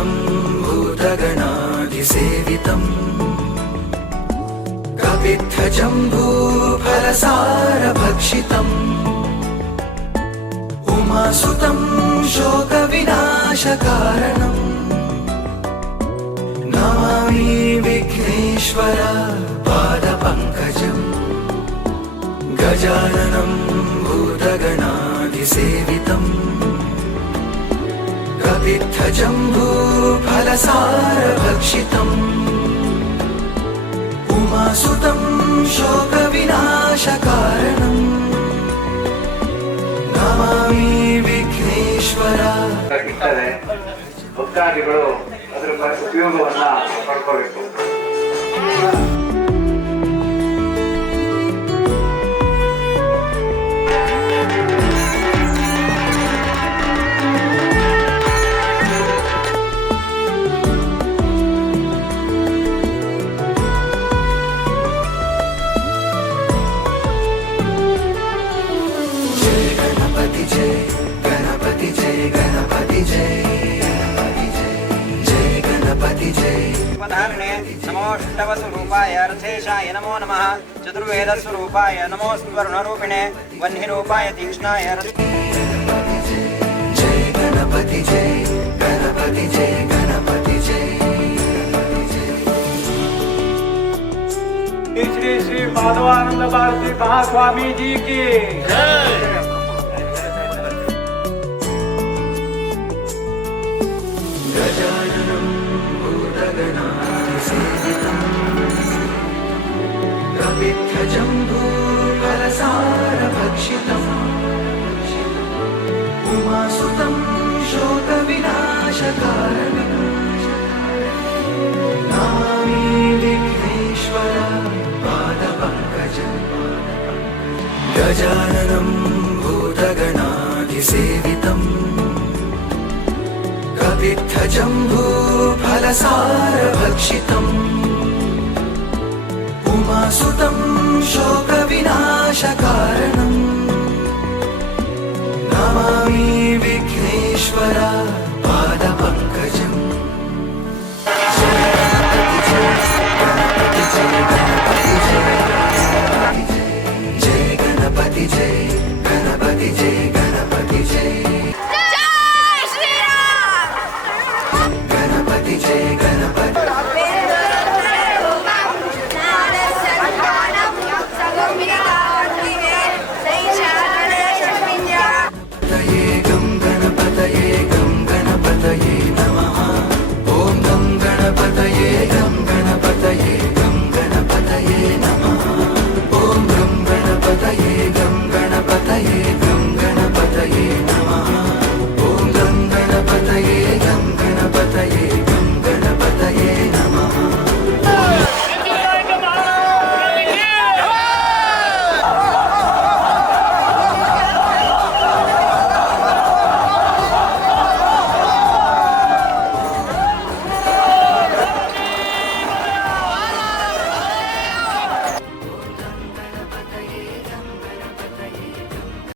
तं भूतगणाधिसेवितम् कपिद्धजम्भूफलसारभक्षितम् उमासुतं शोकविनाशकारणम् नमामि विघ्नेश्वर पादपङ्कजम् गजाननं भूतगणाधिसेवितम् प्रविद्धजम्भूफलसारभक्षितम् उमासुतं शोकविनाशकारणम् ನಮಾಮಿ ವಿಘ್ನೇಶ್ವರ ಭಕ್ತಾದಿಗಳು ಅದರ ಉಪಯೋಗವನ್ನ ಪಡ್ಕೋಬೇಕು अष्टवस्वरूपाय अर्थेशाय नमो नमः चतुर्वेदस्वरूपाय नमोऽस्तु वरुणरूपिणे वह्निरूपाय तीक्ष्णाय जय श्री श्री माधवानंद भारती महास्वामी जी की उमासुतं शोकविनाशकारघ्नेश्वर पादपङ्कजं गजाननं भूतगणाधिसेवितं कविद्धजम्भूफलसारभक्षितम् उमासुतं शोकविनाश मोक्षकारणम् नमामि विघ्नेश्वरा